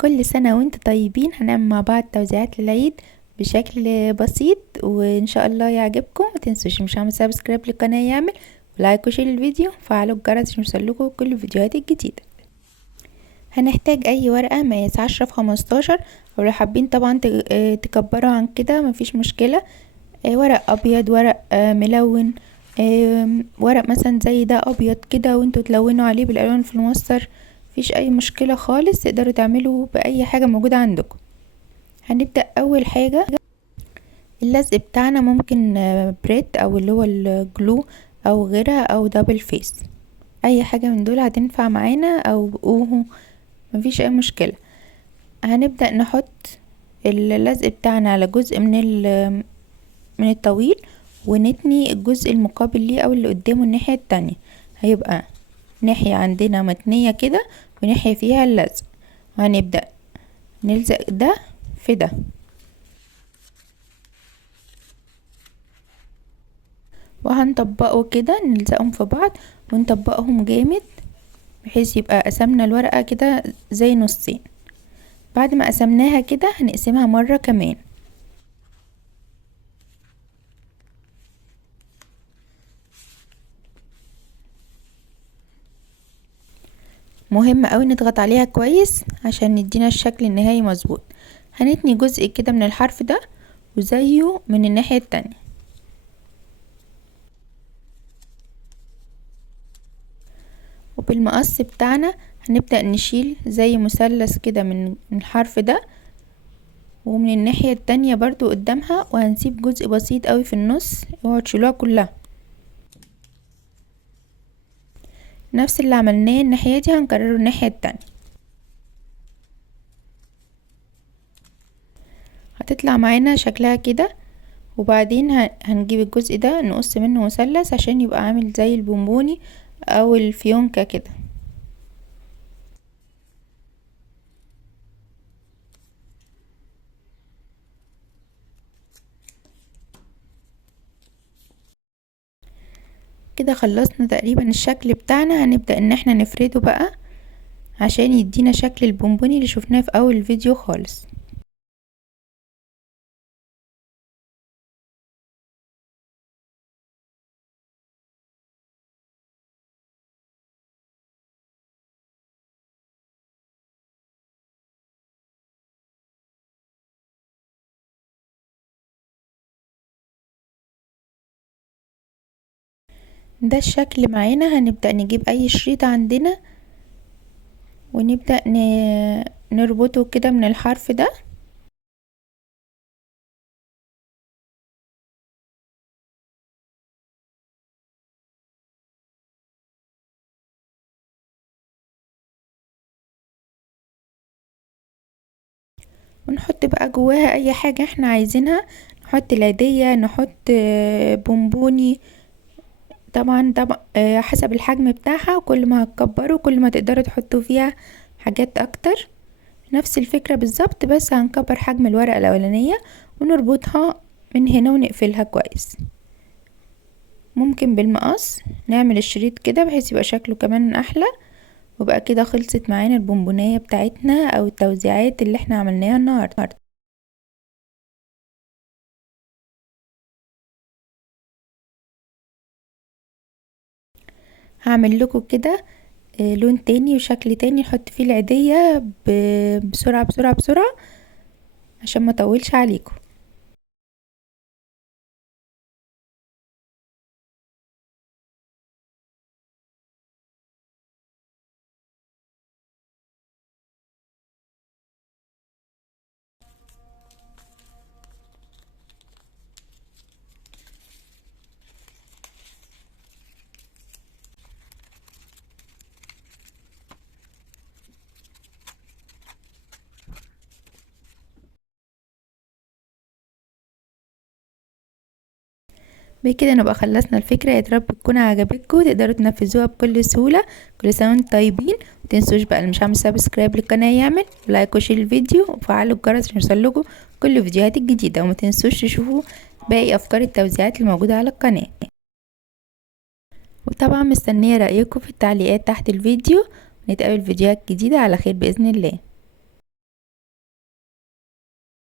كل سنة وانتم طيبين. هنعمل مع بعض توزيعات للعيد بشكل بسيط وان شاء الله يعجبكم. متنسوش مش عامل سبسكرايب للقناة يعمل ولايك وشير الفيديو وفعلوا الجرس عشان يوصلكوا كل الفيديوهات الجديدة. هنحتاج اي ورقة مقاس 10 في 15، او لو حابين طبعا تكبروا عن كده مفيش مشكلة. ورق ابيض، ورق ملون، ورق مثلا زي ده ابيض كده وانتوا تلونوا عليه بالالوان في المصدر، مفيش اي مشكلة خالص، تقدروا تعملوا باي حاجة موجودة عندكم. هنبدأ اول حاجة اللزق بتاعنا، ممكن بريت او اللي هو الجلو او غيرها او دبل فيس، اي حاجة من دول هتنفع معانا او اوهو، مفيش اي مشكلة. هنبدأ نحط اللزق بتاعنا على جزء من الطويل ونتني الجزء المقابل ليه او اللي قدامه الناحية التانية. هيبقى ناحية عندنا متنية كده وناحية فيها اللزق، وهنبدأ نلزق ده في ده، وهنطبقه كده، نلزقهم في بعض ونطبقهم جامد بحيث يبقى قسمنا الورقة كده زي نصين. بعد ما قسمناها كده هنقسمها مرة كمان. مهم اوي نضغط عليها كويس عشان ندينا الشكل النهائي مظبوط. هنتني جزء كده من الحرف ده وزيه من الناحية التانية، وبالمقص بتاعنا هنبدأ نشيل زي مثلث كده من الحرف ده، ومن الناحية التانية برضو قدامها، وهنسيب جزء بسيط قوي في النص، اوعوا تشيلوها كلها. نفس اللي عملناه الناحية دي هنكرره الناحية التانية. هتطلع معانا شكلها كده، وبعدين هنجيب الجزء ده نقص منه مثلث عشان يبقى عامل زي البونبوني او الفيونكة كده. كده خلصنا تقريبا الشكل بتاعنا. هنبدأ ان احنا نفرده بقى عشان يدينا شكل البونبوني اللي شفناه في اول الفيديو خالص. ده الشكل معانا. هنبدأ نجيب اي شريط عندنا ونبدأ نربطه كده من الحرف ده، ونحط بقى جواها اي حاجة احنا عايزينها. نحط العيدية، نحط بونبوني، طبعا حسب الحجم بتاعها، وكل ما هتكبروا كل ما تقدروا تحطوا فيها حاجات اكتر. نفس الفكرة بالظبط، بس هنكبر حجم الورقة الاولانية ونربطها من هنا ونقفلها كويس. ممكن بالمقص نعمل الشريط كده بحيث يبقى شكله كمان احلى. وبقى كده خلصت معانا البونبونية بتاعتنا او التوزيعات اللي احنا عملناها النهاردة. هعمل لكم كده لون تاني وشكل تاني نحط فيه العيدية بسرعة بسرعة بسرعة عشان ما اطولش عليكم. بكده نبقى خلصنا الفكرة. يا رب تكون عجبتكم تقدروا تنفذوها بكل سهولة. كل سنة وانتم طيبين. متنسوش بقى اللي مش عامل سبسكرايب للقناة يعمل لايك وشير الفيديو وفعلوا الجرس عشان يوصلكوا كل الفيديوهات الجديدة. ومتنسوش تشوفوا باقي افكار التوزيعات الموجودة على القناة. وطبعا مستنية رأيكم في التعليقات تحت الفيديو. نتقابل فيديوهات جديدة على خير بإذن الله.